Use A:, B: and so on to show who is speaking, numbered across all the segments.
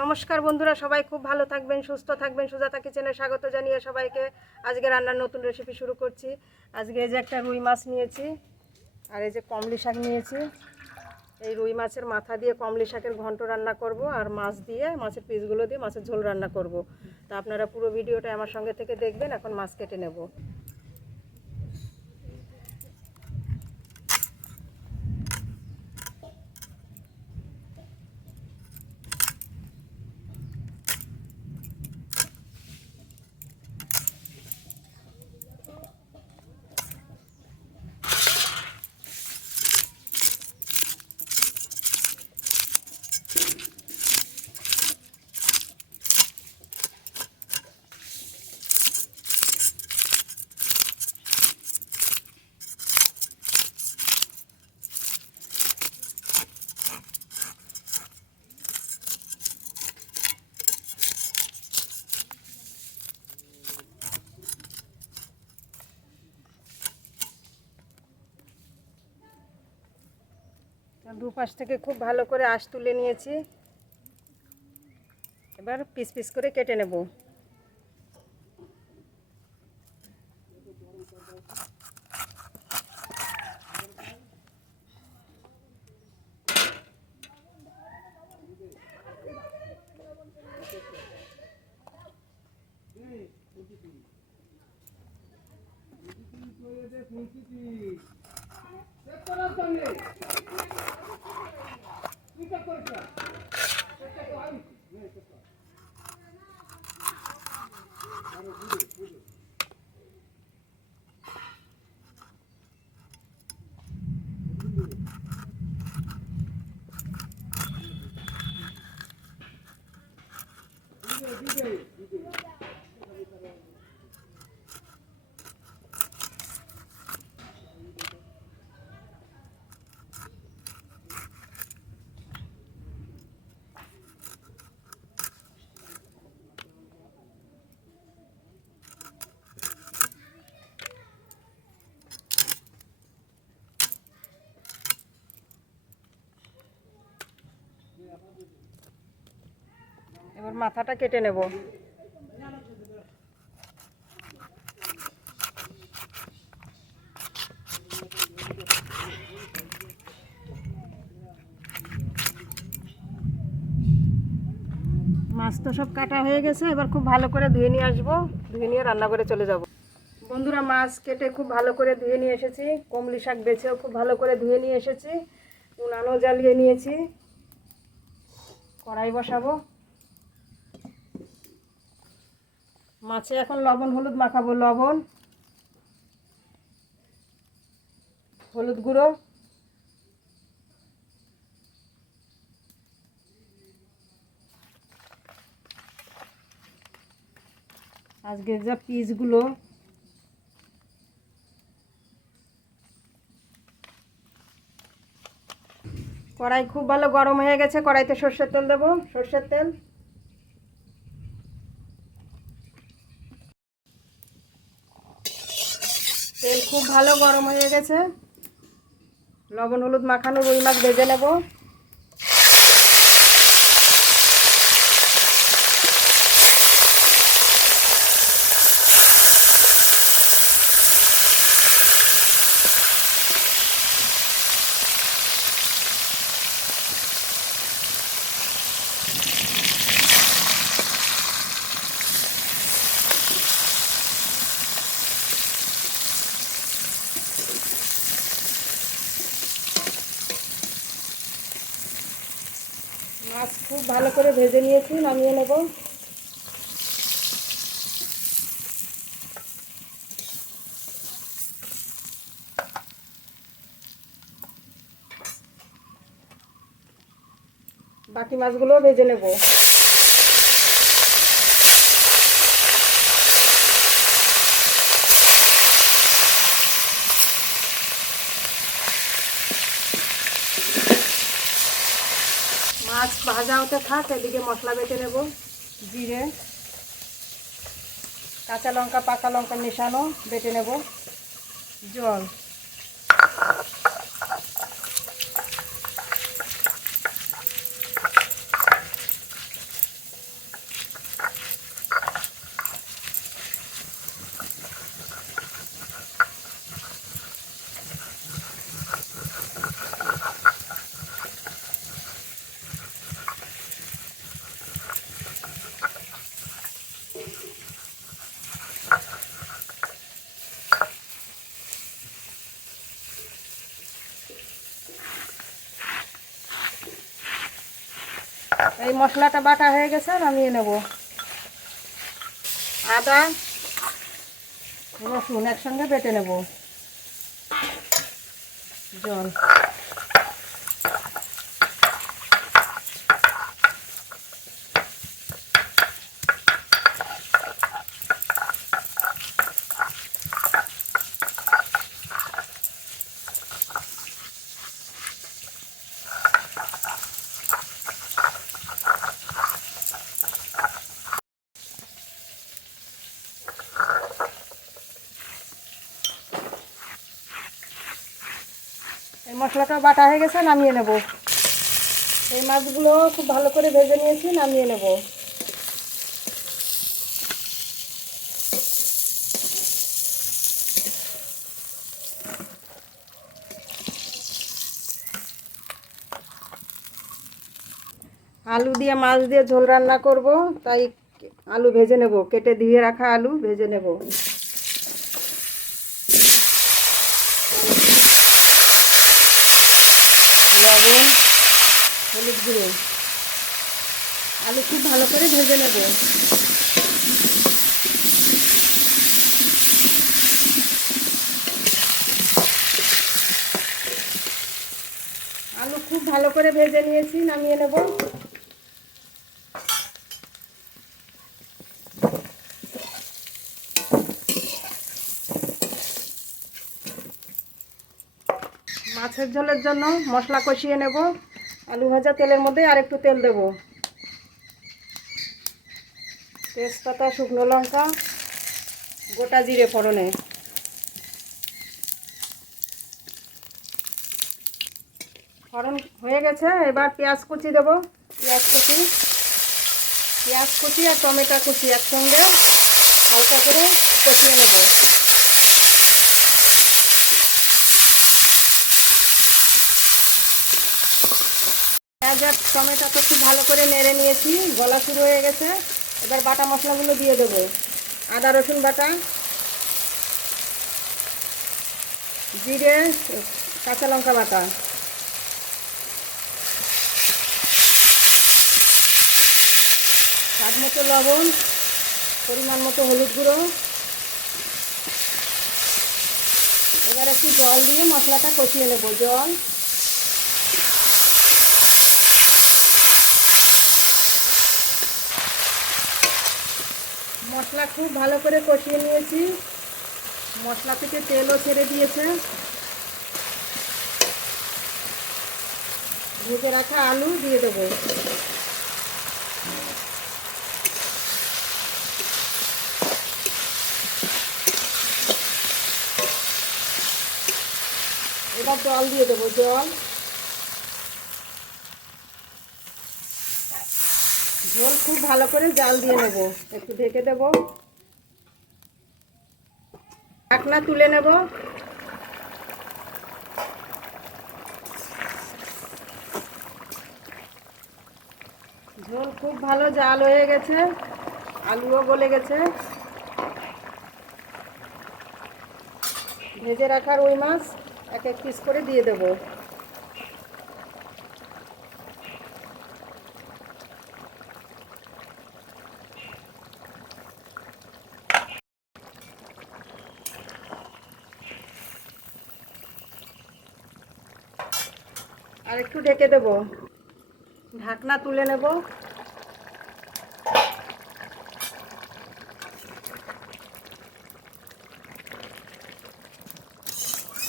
A: নমস্কার বন্ধুরা, সবাই খুব ভালো থাকবেন, সুস্থ থাকবেন। সুজাতা কিচেনে স্বাগত জানিয়ে সবাইকে আজকে রান্নার নতুন রেসিপি শুরু করছি। আজকে এই যে একটা রুই মাছ নিয়েছি আর এই যে কমলি শাক নিয়েছি। এই রুই মাছের মাথা দিয়ে কমলি শাকের ঘন্ট রান্না করব আর মাছ দিয়ে মাছের পিসগুলো দিয়ে মাছের ঝোল রান্না করব। তা আপনারা পুরো ভিডিওটা আমার সঙ্গে থেকে দেখবেন, এখন মাছ কেটে নেব। দুপাশ থেকে খুব ভালো করে আশ তুলে নিয়েছি। এবার পিস পিস করে কেটে নেব। I'm gonna do this. মাথাটা কেটে নেব। মাছ তো সব কাটা হয়ে গেছে, এবার খুব ভালো করে ধুয়ে নিয়ে আসব, ধুয়ে নিয়ে রান্না করে চলে যাব। বন্ধুরা, মাছ কেটে খুব ভালো করে ধুয়ে নিয়ে এসেছি, কমলি শাক বেছেও খুব ভালো করে ধুয়ে নিয়ে এসেছি, উনানও জ্বালিয়ে নিয়েছি। কড়াই বসাবো। মাছে এখন লবণ, হলুদ মাখাবো, লবণ, হলুদ গুঁড়ো আজকে যা পিসগুলো, কড়াই খুব ভালো গরম হয়ে গেছে, কড়াইতে সর্ষের তেল দেবো, সর্ষের তেল তেল খুব ভালো গরম হয়ে গেছে। লবণ হলুদ মাখানো রুই মাছ ভেজে নেব। মাছ খুব ভালো করে ভেজে নিয়েছি নামিয়ে নেব। বাকি মাছগুলো ভেজে নেব মাছ ভাজা হতে থাক, এদিকে মশলা বেটে নেব। জিরে, কাঁচা লঙ্কা, পাকা লঙ্কা মেশানো, বেটে নেব। জল। মশলাটা বাটা হয়ে গেছে নামিয়ে নেব। আদা রসুন একসঙ্গে বেটে নেব। জল। মশলাটা বাটা হয়ে গেছে, নামিয়ে নেব। এই মাছগুলো খুব ভালো করে ভেজে নিয়েছি, নামিয়ে নেব। আলু দিয়ে মাছ দিয়ে ঝোল রান্না করব, তাই আলু ভেজে নেব, কেটে ধুয়ে রাখা আলু ভেজে নেব লবণ হলুদ গুঁড়ো। আলু খুব ভালো করে ভেজে নেব। আলু খুব ভালো করে ভেজে নিয়েছি, নামিয়ে নেব। মাছের ঝোলের জন্য মশলা কষিয়ে নেব। আলু ভাজা তেলের মধ্যে আর একটু তেল দেব। তেজপাতা, শুকনো লঙ্কা, গোটা জিরে ফোড়নে। ফোড়ন হয়ে গেছে, এবার পেঁয়াজ কুচি দেব, পেঁয়াজ কুচি। পেঁয়াজ কুচি আর টমেটো কুচি একসঙ্গে হালকা করে কষিয়ে নেব। আর টমেটোটা খুব ভালো করে নেড়ে নিয়েছি, গলা শুরু হয়ে গেছে। এবার বাটা মশলাগুলো দিয়ে দেবো। আদা, রসুন বাটা, জিরে, কাঁচা লঙ্কা বাটা। স্বাদ মতো লবণ, পরিমাণ মতো হলুদ গুঁড়ো। এবার একটু জল দিয়ে মশলাটা কষিয়ে নেব, জল। মশলা খুব ভালো করে কষিয়ে নিয়েছি। মশলা থেকে তেলও ছেড়ে দিয়েছে। ভেজে রাখা আলু দিয়ে দেবো। এবার জল দিয়ে দেবো, জল। ঝোল খুব ভালো করে জাল দিয়ে নেব। একটু ঢেকে দেব। ঢাকনা তুলে নেব। ঝোল খুব ভালো জাল হয়ে গেছে। আলুও গলে গেছে। ভেজে রাখার ওই মাছ এক এক পিস করে দিয়ে দেবো। আর একটু ঢেকে দেব। ঢাকনা তুলে নেব।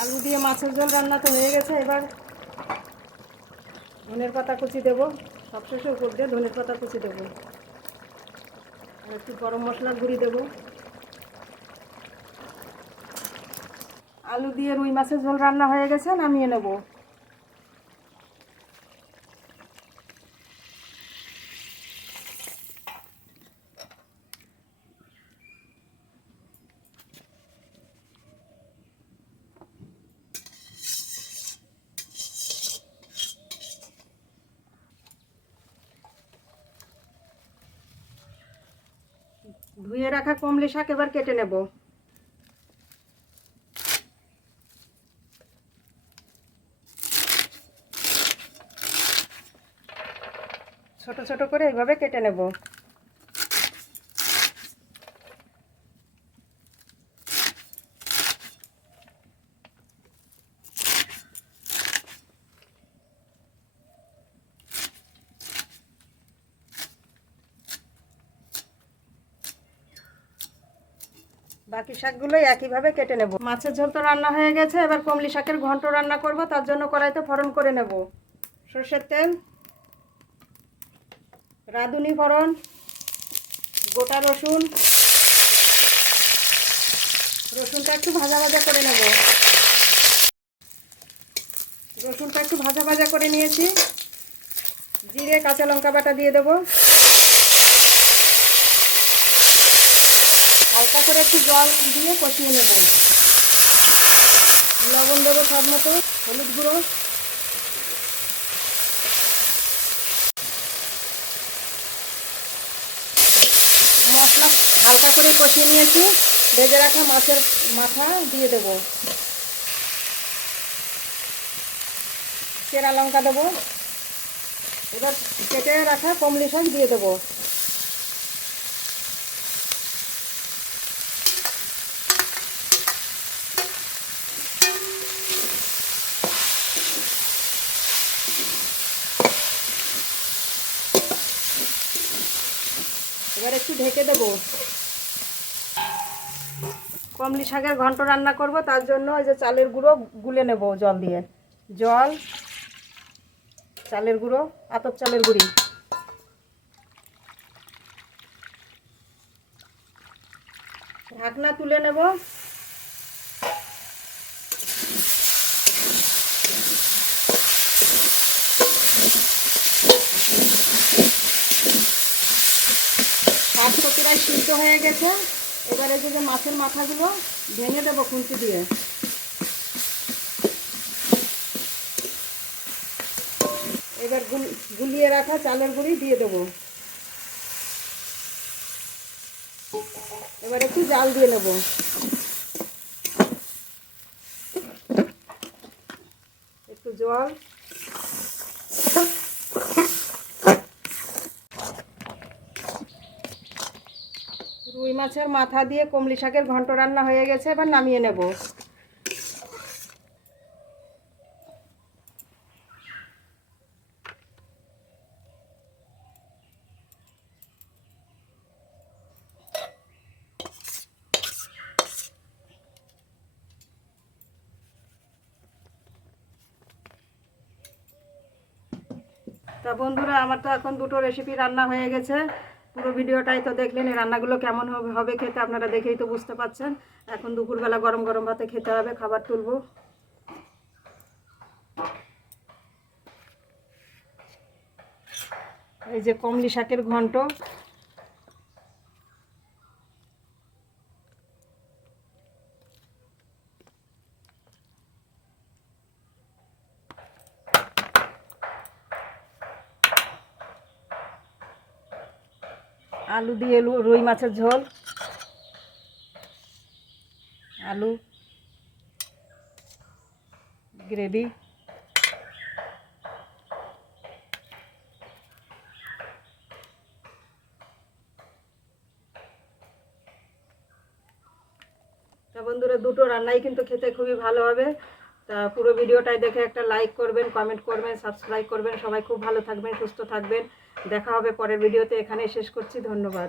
A: আলু দিয়ে মাছের ঝোল রান্না তো হয়ে গেছে, এবার ধনের পাতা কুচি দেবো। সবশেষে উপর দিয়ে ধনের পাতা কুচি দেবো। আর একটু গরম মশলার গুঁড়ি দেবো। আলু দিয়ে রুই মাছের ঝোল রান্না হয়ে গেছে, নামিয়ে নেব। ধুয়ে রাখা কমলে শাক এবার কেটে নেব। ছোট ছোট করে এইভাবে কেটে নেব। বাকি শাকগুলোই একইভাবে কেটে নেব। মাছের ঝোল তো রান্না হয়ে গেছে, এবার কমলি শাকের ঘন্ট রান্না করব, তার জন্য কড়াইতে ফোড়ন করে নেব। সর্ষের তেল, রাঁধুনি ফোড়ন, গোটা রসুন, রসুনটা একটু ভাজা ভাজা করে নেব। রসুনটা একটু ভাজা ভাজা করে নিয়েছি। জিরে, কাঁচা লঙ্কা বাটা দিয়ে দেবো। হালকা করে একটু জল দিয়ে কষিয়ে নেব। লবণ দেবো সব মতো, হলুদ গুঁড়ো। মশলা হালকা করে কষিয়ে নিয়েছি, ভেজে রাখা মাছের মাথা দিয়ে দেবো। চেরা লঙ্কা দেবো। এবার কেটে রাখা কমলি শাক দিয়ে দেবো। এবার একটু ঢেকে দেব। কমলি শাকের ঘন্ট রান্না করব, তার জন্য ওই যে চালের গুঁড়ো গুলে নেব জল দিয়ে। জল, চালের গুঁড়ো, আতপ চালের গুঁড়ি। ঢাকনা তুলে নেব শাক তো প্রায় সিদ্ধ হয়ে গেছে। এবারে যে মাছের মাথাগুলো ভেঙে দেবো খুন্তি দিয়ে। এবার গুল- গুলিয়ে রাখা চালের গুঁড়ি দিয়ে দেবো। এবার একটু জাল দিয়ে নেব। একটু জল রুই মাছের মাথা দিয়ে কমলি শাকের ঘন্ট রান্না হয়ে গেছে, এবার নামিয়ে নেব। তা বন্ধুরা, আমার তো এখন দুটো রেসিপি রান্না হয়ে গেছে। পুরো ভিডিওটাই তো দেখলেন, এই রান্নাগুলো কেমন হবে খেতে আপনারা দেখেই তো বুঝতে পারছেন এখন দুপুরবেলা গরম গরম ভাতে খেতে হবে, খাবার তুলবো। এই যে কমলি শাকের ঘন্ট। আলু দিয়ে রুই মাছের ঝোল। আলু, গ্রেভি। তা বন্ধুরা, দুটো রান্নাই কিন্তু খেতে খুবই ভালো হবে। তা পুরো ভিডিওটাই দেখে একটা লাইক করবেন কমেন্ট করবেন সাবস্ক্রাইব করবেন। সবাই খুব ভালো থাকবেন, সুস্থ থাকবেন। দেখা হবে পরের ভিডিওতে। এখানে শেষ করছি। ধন্যবাদ।